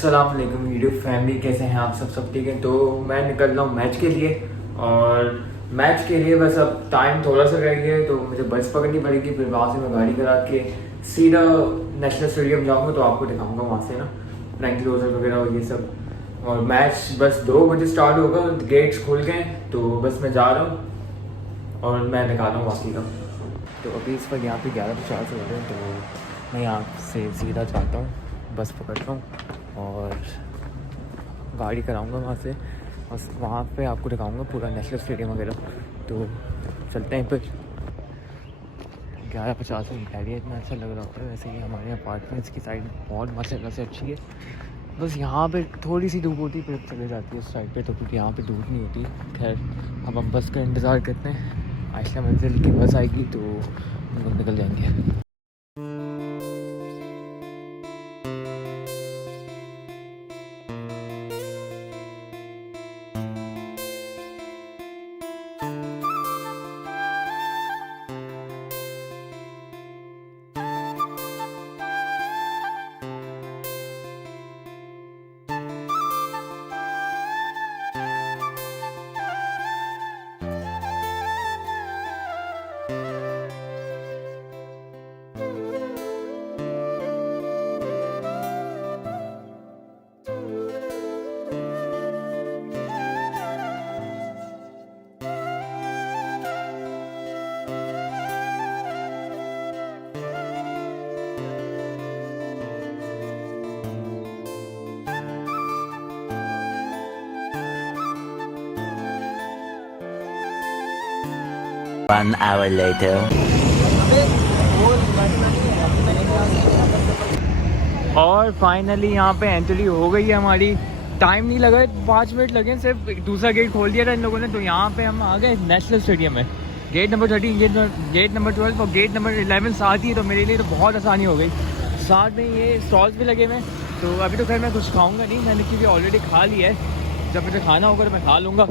अस्सलाम वालेकुम video family, कैसे हैं आप सब ठीक है। तो मैं निकल रहा हूँ मैच के लिए, और मैच के लिए बस अब टाइम थोड़ा सा रह गया है, तो मुझे बस पकड़नी पड़ेगी। फिर वहाँ से मैं गाड़ी करा के सीधा नेशनल स्टेडियम जाऊँगा, तो आपको दिखाऊँगा वहाँ से ना फ्रैंकी रोजर वगैरह और ये सब। और मैच बस 2 बजे स्टार्ट होगा, गेट्स खुल गए, तो बस मैं जा रहा हूँ और मैं निकाल रहा हूँ वापसी का। तो अभी इस वक्त यहाँ पे 11:50 हो रहे हैं, तो मैं यहाँ से सीधा जाता हूँ, बस पकड़ता हूँ और गाड़ी कराऊंगा वहाँ से, और वहाँ पे आपको दिखाऊंगा पूरा नेशनल स्टेडियम वगैरह। तो चलते हैं फिर। 11:50 में निकालिए, इतना अच्छा लग रहा होता है। वैसे ही हमारे अपार्टमेंट्स की साइड बहुत माशाल्लाह से अच्छी है, बस यहाँ पे थोड़ी सी धूप होती फिर चले जाती है उस साइड पे, तो क्योंकि यहाँ पे धूप नहीं होती। खैर अब हम बस का इंतज़ार करते हैं, आयशा मंजिल की बस आएगी तो हम लोग निकल जाएंगे। One hour later. और फाइनली यहाँ पे एंट्री हो गई है हमारी। टाइम नहीं लगा, 5 मिनट लगे सिर्फ। दूसरा गेट खोल दिया था इन लोगों ने, तो यहाँ पे हम आ गए नेशनल स्टेडियम में। गेट नंबर 13, गेट नंबर 12 और गेट नंबर 11 साथ ही है, तो मेरे लिए तो बहुत आसानी हो गई। साथ में ये स्टॉल्स भी लगे हुए हैं। तो अभी तो खैर मैं कुछ खाऊंगा नहीं, मैंने क्योंकि ऑलरेडी खा लिया है। जब मुझे खाना होगा तो मैं खा लूँगा।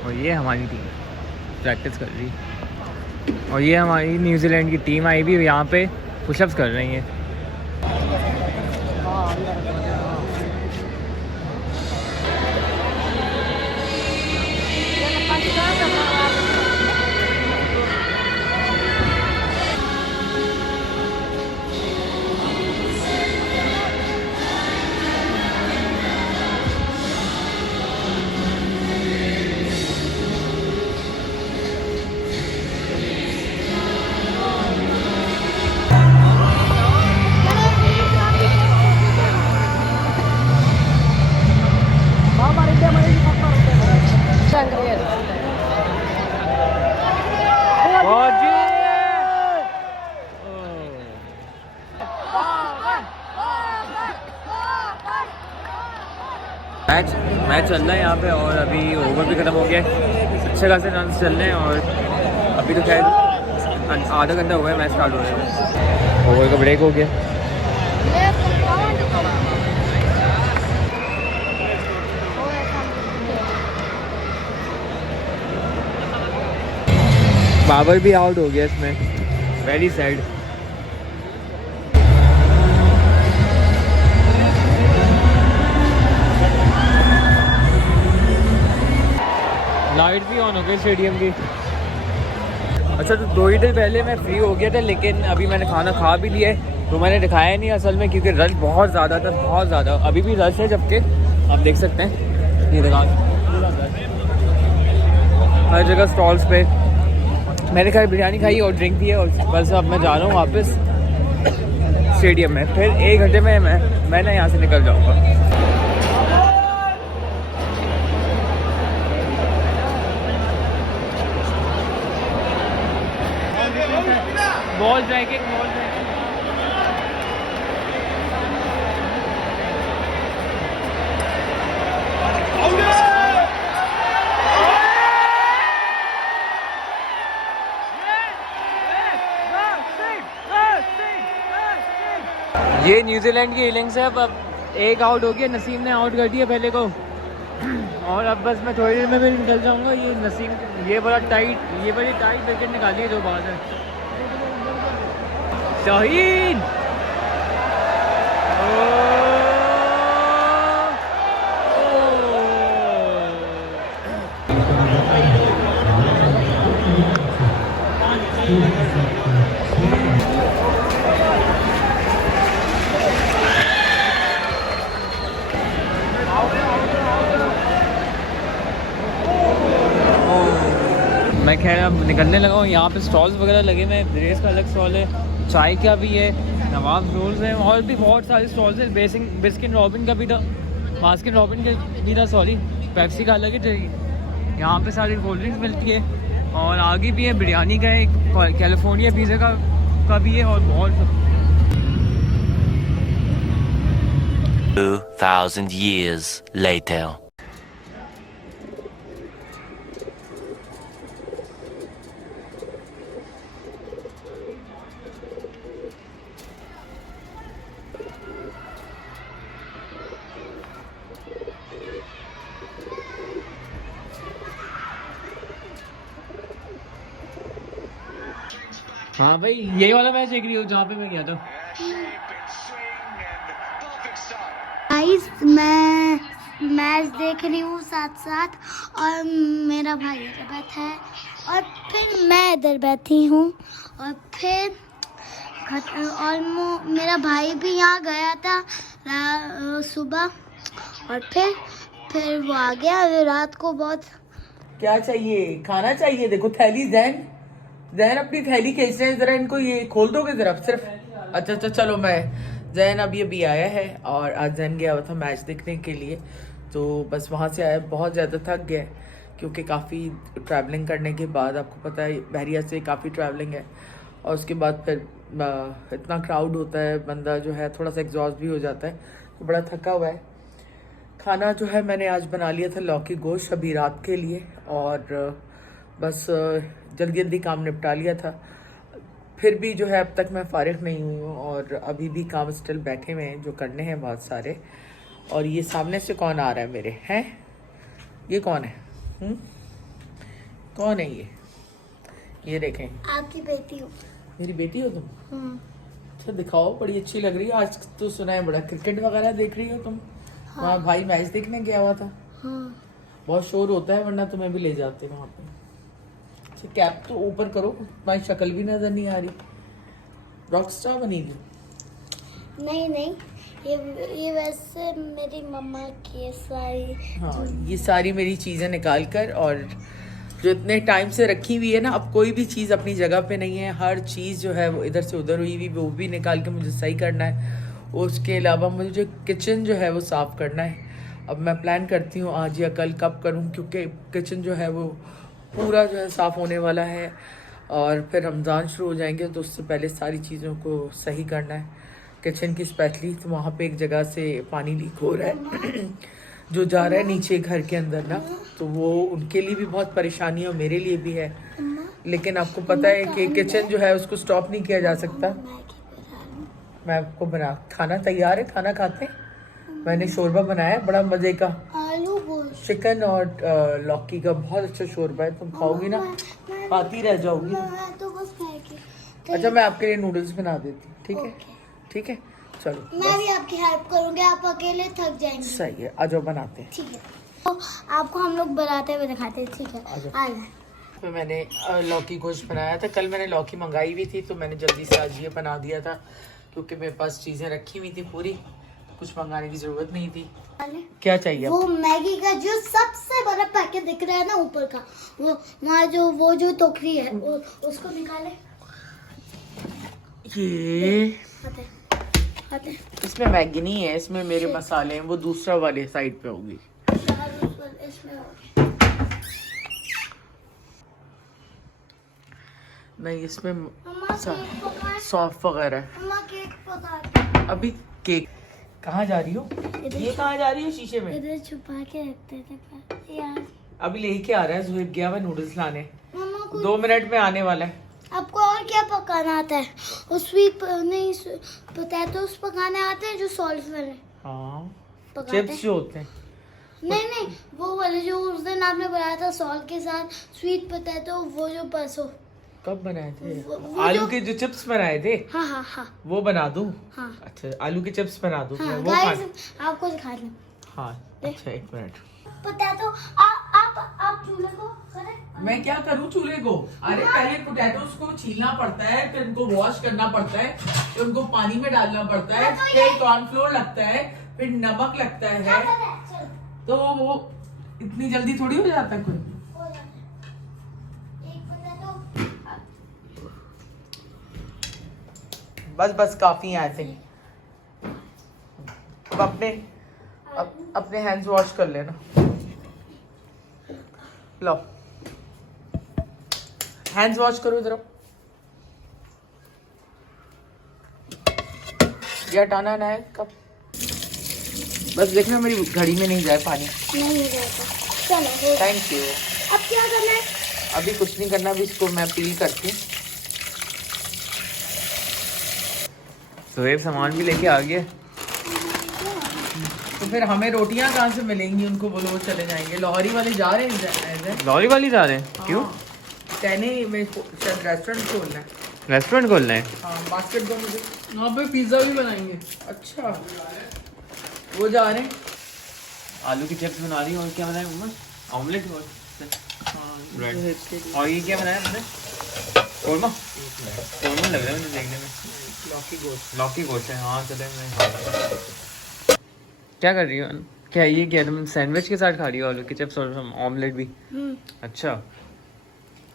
और ये हमारी टीम प्रैक्टिस कर रही है, और ये हमारी न्यूजीलैंड की टीम आई भी यहाँ पे पुशअप्स कर रही हैं। मैच चल रहा है यहाँ पे, और अभी ओवर भी ख़त्म हो गया है। अच्छे खासे रन चल रहे हैं, और अभी तो खैर आधा घंटा हो गया मैच स्टार्ट होने में। ओवर का ब्रेक हो गया। बाबर भी आउट हो गया इसमें, वेरी सैड। लाइट भी ऑन हो गई स्टेडियम की। अच्छा, तो 2 ही दिन पहले मैं फ्री हो गया था, लेकिन अभी मैंने खाना खा भी लिया है, तो मैंने दिखाया नहीं असल में, क्योंकि रश बहुत ज़्यादा था, बहुत ज़्यादा। अभी भी रश है, जबकि आप देख सकते हैं ये दुकान हर जगह स्टॉल्स पे। मैंने खैर बिरयानी खाई और ड्रिंक पिया, और बस अब मैं जा रहा हूँ वापस स्टेडियम में। फिर 1 घंटे में मैं ना यहाँ से निकल जाऊँगा। Ball dragging, ball dragging. ये न्यूजीलैंड की इनिंग्स है। अब एक आउट हो गया, नसीम ने आउट कर दिया पहले को। और अब बस मैं थोड़ी देर में भी निकल जाऊंगा। ये नसीम ये बड़ी टाइट विकेट निकाली है जो बात है। शाहीन मैं खैर अब निकलने लगा हूँ। यहाँ पे स्टॉल्स वगैरह लगे हुए हैं। ब्रेस का अलग स्टॉल है, चाय का भी है, नवाब रोल्स है और भी बहुत सारे स्टॉल्स हैं। बिस्किन रॉबिन का भी था, बास्किन रॉबिन का भी था, सॉरी पेप्सी का अलग है। यहाँ पे सारी कोल्ड ड्रिंक्स मिलती है और आगे भी है बिरयानी का है, कैलिफोर्निया पिज़्ज़ा का भी है और बहुत 2000 years later. हाँ भाई यही वाला मैच देख रही हो जहाँ पे मैं गया था। गाइस मैं मैच देख रही हूँ साथ साथ, और मेरा भाई इधर बैठा है और फिर मैं इधर बैठी हूँ और फिर मेरा भाई भी यहाँ गया था सुबह और फिर वो आ गया रात को। बहुत क्या चाहिए? खाना चाहिए। देखो थैली, जहन अपनी थैली खींच रहे हैं, जरा इनको ये खोल दोगे जरा सिर्फ। अच्छा चलो, मैं जैन अभी आया है और आज जैन गया हुआ था मैच देखने के लिए, तो बस वहाँ से आया, बहुत ज़्यादा थक गया क्योंकि काफ़ी ट्रैवलिंग करने के बाद, आपको पता है बहरिया से काफ़ी ट्रैवलिंग है और उसके बाद फिर इतना क्राउड होता है, बंदा जो है थोड़ा सा एग्जॉस्ट भी हो जाता है, तो बड़ा थका हुआ है। खाना जो है मैंने आज बना लिया था लौकी गोश्त अभी रात के लिए, और बस जल्दी काम निपटा लिया था। फिर भी जो है अब तक मैं फारिग नहीं हुई हूँ और अभी भी काम स्टिल बैठे हुए हैं जो करने हैं बहुत सारे। और ये सामने से कौन आ रहा है मेरे, हैं ये कौन है? कौन है ये देखें। आपकी बेटी हूँ। मेरी बेटी हो तुम? अच्छा दिखाओ, बड़ी अच्छी लग रही है आज तो। सुना है बड़ा क्रिकेट वगैरह देख रही हो तुम? हाँ। वहाँ भाई मैच देखने गया हुआ था। हाँ। बहुत शोर होता है, वरना तुम्हें भी ले जाते वहाँ पे। अच्छा कैप तो ऊपर करो, तुम्हारी शक्ल भी नजर नहीं आ रही। रॉकस्टार बनेगी? नहीं, ये वैसे मेरी मम्मा की सारी। हाँ, ये सारी मेरी चीज़ें निकाल कर, और जो इतने टाइम से रखी हुई है ना, अब कोई भी चीज़ अपनी जगह पे नहीं है। हर चीज़ जो है वो इधर से उधर हुई हुई, वो भी निकाल के मुझे सही करना है। उसके अलावा मुझे किचन जो है वो साफ़ करना है। अब मैं प्लान करती हूँ आज या कल कब करूँ, क्योंकि किचन जो है वो पूरा जो है साफ़ होने वाला है और फिर रमज़ान शुरू हो जाएंगे, तो उससे पहले सारी चीज़ों को सही करना है। किचन की स्पेशली तो वहाँ पे एक जगह से पानी लीक हो रहा है जो जा रहा है नीचे घर के अंदर ना, तो वो उनके लिए भी बहुत परेशानी है और मेरे लिए भी है। लेकिन आपको पता है कि किचन जो है उसको स्टॉप नहीं किया जा सकता। मैं आपको खाना तैयार है, खाना खाते हैं। मैंने शोरबा बनाया है बड़ा मजे का, आलू गोश्त, चिकन और लौकी का बहुत अच्छा शोरबा है। तुम खाओगी ना, खाती रह जाओगी। तो बस खाएगी। अच्छा मैं आपके लिए नूडल्स बना देती हूँ, ठीक है? ठीक है चलो, मैं भी आपकी हेल्प करूंगी, आप अकेले थक जाएंगे। सही है, आ जाओ बनाते हैं। ठीक है, तो आपको हम लोग बनाते हुए दिखाते हैं, ठीक है? आ जाए। तो मैंने लौकी गोश्त बनाया था। कल मैंने लौकी मंगाई हुई थी, तो मैंने जल्दी से आज ये बना दिया था क्योंकि मेरे पास चीज़ें रखी हुई थी पूरी, कुछ मंगाने की ज़रूरत नहीं थी। क्या चाहिए? वो मैगी का जो सबसे बड़ा पैकेट दिख रहा है ना ऊपर का, वो वहाँ जो टोकरी है उसको निकाले। ये आते। इसमें मैगी नहीं है, इसमें मेरे मसाले हैं, वो दूसरा वाले साइड पे होगी। नहीं इसमें सौंफ वगैरह। अभी केक कहाँ जा रही हो? ये कहाँ जा रही हो? शीशे में इधर छुपा के रखते थे यार। अभी लेके आ रहा है, जुहेब गया हुआ नूडल्स लाने, 2 मिनट में आने वाला है। आपको और क्या पकाना आता है? स्वीट नहीं, पोटैटोस पकाने आते हैं जो सॉल्ट वाले। हाँ, पकाते चिप्स जो होते हैं नहीं वो वाले जो उस दिन आपने बनाया था सॉल्ट के साथ स्वीट पोटैटो, वो जो परसों। कब बनाए थे? वो आलू जो- के जो चिप्स बनाए थे हाँ वो बना दूं? हाँ अच्छा, आलू के चिप्स बना दूं? हाँ वो गाइस आपको दिखा रहे हाँ, अच्छा एक मिनट। पोटैटो। आप चूल्हे को करें। मैं क्या करूं चूल्हे को? अरे पहले पोटैटोस को छीलना पड़ता है, फिर उनको वॉश करना पड़ता है, फिर उनको पानी में डालना पड़ता है, फिर कॉर्नफ्लोर लगता है, फिर नमक लगता है। तो वो इतनी जल्दी थोड़ी हो जाता है कोई। बस काफी है आई थिंक। अब अपने हैंड्स वॉश कर लेना। लो हैंड्स वॉश करो इधर। ये हटाना ना है कब? बस देखना मेरी घड़ी में नहीं जाए पानी। नहीं जाता। चलो थैंक यू। अब क्या करना है? अभी कुछ नहीं करना, अभी इसको मैं पील करके। सुहेब सामान भी लेके आ गया। तो फिर हमें रोटियां कहाँ से मिलेंगी? उनको बोलो वो चले जाएंगे। लाहौरी वाले जा रहे हैं। लॉरी वाली जा रहे हैं? क्यों? कहने में शायद रेस्टोरेंट खोलना है। रेस्टोरेंट खोलना है? हाँ, बास्केट दो मुझे। वहाँ पे पिज्जा भी बनाएंगे। अच्छा, वो जा रहे हैं। आलू की चिप्स बना रही है। और क्या बनाया मम्मा? ऑमलेट और ब्रेड। और ये क्या बनाया हमने? कोरमा लग रहा है मुझे देखने में। लौकी गोश्त है। हाँ चले मैं। क्या कर रही हो? क्या ये क्या तुम सैंडविच के साथ खा रही हो आलू की चिप्स और ऑमलेट भी? अच्छा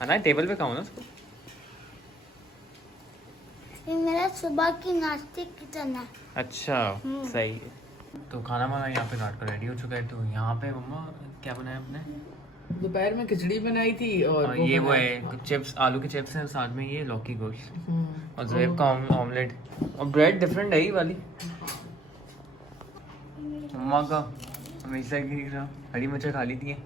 आना टेबल पे खाओ ना उसको। ये मेरा सुबह की नाश्ते की चना। अच्छा सही है। तो खाना वाना यहाँ पे काट कर रेडी हो चुका है। तो यहाँ पे मम्मा क्या बनाया आपने? दोपहर में खिचड़ी बनाई थी और ये वो है चिप्स, आलू के चिप्स हैं, साथ में ये लौकी गोश्त और ज़ुहैब का ऑमलेट और ब्रेड डिफरेंट है ये वाली। मम्मा का हमेशा की हरी मिर्च खा ली थी।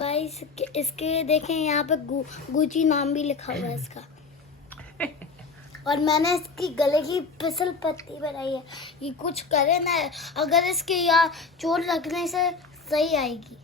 गाइस इसके देखें यहाँ पे गुची नाम भी लिखा हुआ है इसका। और मैंने इसकी गले की फिसल पट्टी बनाई है। ये कुछ करे ना, अगर इसके यहाँ चोट लगने से सही आएगी।